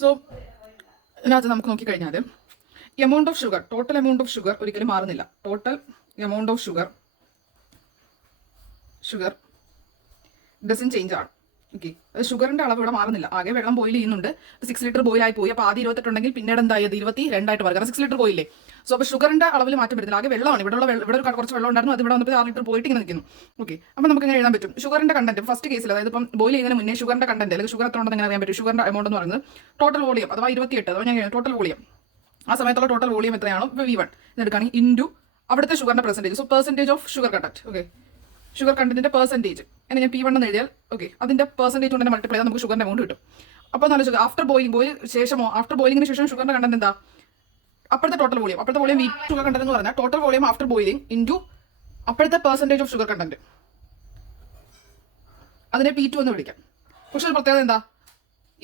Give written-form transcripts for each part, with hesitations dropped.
So ഇതിനകത്ത് നമുക്ക് നോക്കിക്കഴിഞ്ഞാൽ amount of sugar, total amount of sugar ഒരിക്കലും മാറുന്നില്ല. Total amount of sugar dozen change ആണ്. ഓക്കെ, അത് ഷുഗറിന്റെ അളവ് ഇവിടെ മാറുന്നില്ല. ആകെ വെള്ളം ബോയിൽ ചെയ്യുന്നുണ്ട്. 6 ലിറ്റർ ബോയിലായി പോയി. അപ്പോൾ ആദ്യം 28 ഉണ്ടെങ്കിൽ പിന്നീട് എന്തായത് 22 മാറി. കാരണം 6 ലിറ്റർ പോയില്ലേ. സോ അപ്പോൾ ഷുഗറിന്റെ അളവിൽ മാറ്റം വരുന്നില്ല. ആകെ വെള്ളമാണ്. ഇവിടെ കുറച്ച് വെള്ളം ഉണ്ടായിരുന്നു. അത് ഇവിടെ വന്നപ്പോൾ 6 ലിറ്റർ പോയിട്ട് ഇങ്ങനെ നിൽക്കുന്നു. ഓക്കെ, അപ്പോൾ നമുക്ക് എങ്ങനെ എഴുതാൻ പറ്റും? ഷുഗറിന്റെ കണ്ടന്റ് ഫസ്റ്റ് കേസിൽ, അതായത് ഇപ്പം ബോയിൽ ചെയ്യുന്നതിന് മുന്നേ ഷുഗറിന്റെ കണ്ടന്റ് അല്ലെങ്കിൽ ഷുഗർ എത്ര ഉണ്ടെന്ന് എങ്ങനെ അറിയാൻ പറ്റും? ഷുഗറിന്റെ എമൗണ്ട് എന്ന് പറയുന്നത് ടോട്ടൽ വോളിയം അഥവാ 28, അഥവാ ഞാൻ ടോട്ടൽ വോളിയം, ആ സമയത്തുള്ള ടോട്ടൽ വോളിയം എത്രയാണോ V1 എന്നെടുക്കുകയാണെങ്കിൽ ഇൻറ്റു അവിടുത്തെ ഷുഗറിന്റെ percentage. So percentage of sugar content. Okay, sugar കണ്ടന്റിന്റെ പെർസെൻറ്റേജ് എന്ന് ഞാൻ P1 എന്ന് എഴുതിയാൽ ഓക്കെ, അതിന്റെ പെർസെൻറ്റേജ് കൊണ്ട് തന്നെ മൾട്ടിപ്ലൈ ചെയ്താൽ നമുക്ക് ഷുഗറിന്റെ എമൗണ്ട് കിട്ടും. അപ്പോൾ നല്ല ഷുഗർ ആഫ്റ്റർ ശേഷമോ ആഫ്റ്റർ ബോയിലിംഗിന് ശേഷം ഷുഗറിന്റെ കണ്ടന്റ് എന്താ? അപ്പോഴത്തെ ടോട്ടൽ വോളിയം ഷുഗർ കണ്ടന്റ് എന്ന് പറഞ്ഞാൽ total volume after boiling into അപ്പോഴത്തെ പെർസെൻറ്റേജ് ഓഫ് ഷുഗർ കണ്ടന്റ്, അതിനെ P2 എന്ന് വിളിക്കാം. പക്ഷെ ഒരു പ്രത്യേകത എന്താ?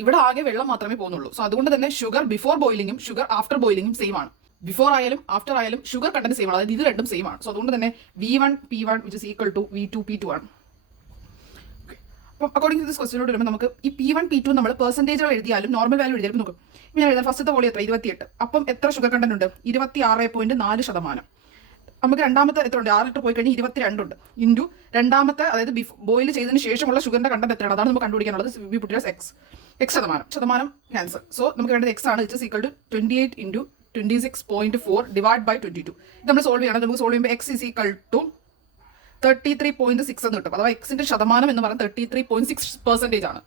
ഇവിടെ ആകെ വെള്ളം മാത്രമേ പോകുന്നുള്ളൂ. സോ അതുകൊണ്ട് തന്നെ ഷുഗർ ബിഫോർ ബോയിലിംഗും ഷുഗർ ആഫ്റ്റർ ബോയിലിംഗും സെയിം ആണ്. ബിഫോർ ആയാലും ആഫ്റ്റർ ആയാലും ഷുഗർ കണ്ടന്റ് സെയിം ആണ്. അതായത് ഇത് രണ്ടും സെയിം ആണ്. സോ അതുകൊണ്ട് തന്നെ V1 P1 which is equal to V2 P2 ആണ്. അപ്പം അക്കോർഡിംഗ് ടു ദിസ് ക്വസ്റ്റിനോട് വരുമ്പോൾ നമുക്ക് ഈ P1 P2 നമ്മൾ പെർസെൻറ്റേജുകൾ എഴുതിയാലും നോർമൽ വാല്യൂ എഴുതിയാലും നോക്കും. ഞാൻ എഴുതാം ഫസ്റ്റത്തെ വോളിയം എത്ര? 28. അപ്പം എത്ര ഷുഗർ കണ്ടന്റ് ഉണ്ട്? 26.4%. നമുക്ക് രണ്ടാമത്തെ എത്ര ഉണ്ട്? 6 ലിറ്റർ പോയി കഴിഞ്ഞാൽ 22 ഉണ്ട്. ഇൻറ്റു രണ്ടാമത്തെ, അതായത് ബോയിൽ ചെയ്തതിന് ശേഷമുള്ള ഷുഗറിന്റെ കണ്ടന്റ് എത്രയാണ്? അതാണ് നമുക്ക് കണ്ടുപിടിക്കാനുള്ളത്. വി പുട്ട് ആസ് എക്സ് ശതമാനം ആൻസർ. സോ നമുക്ക് വേണ്ടത് എക്സ് ആണ്. It's equal to 28 into 26.4 divide by 22. ഇത് നമ്മൾ സോൾവ് ചെയ്യണം. നമുക്ക് സോൾവ് ചെയ്യുമ്പോൾ എക്സ് ഈസ് ഈക്വൽ ടു 33.6 എന്ന് കിട്ടും. അഥവാ എക്സിന്റെ ശതമാനം എന്ന് പറയുന്നത് 33.6% ആണ്.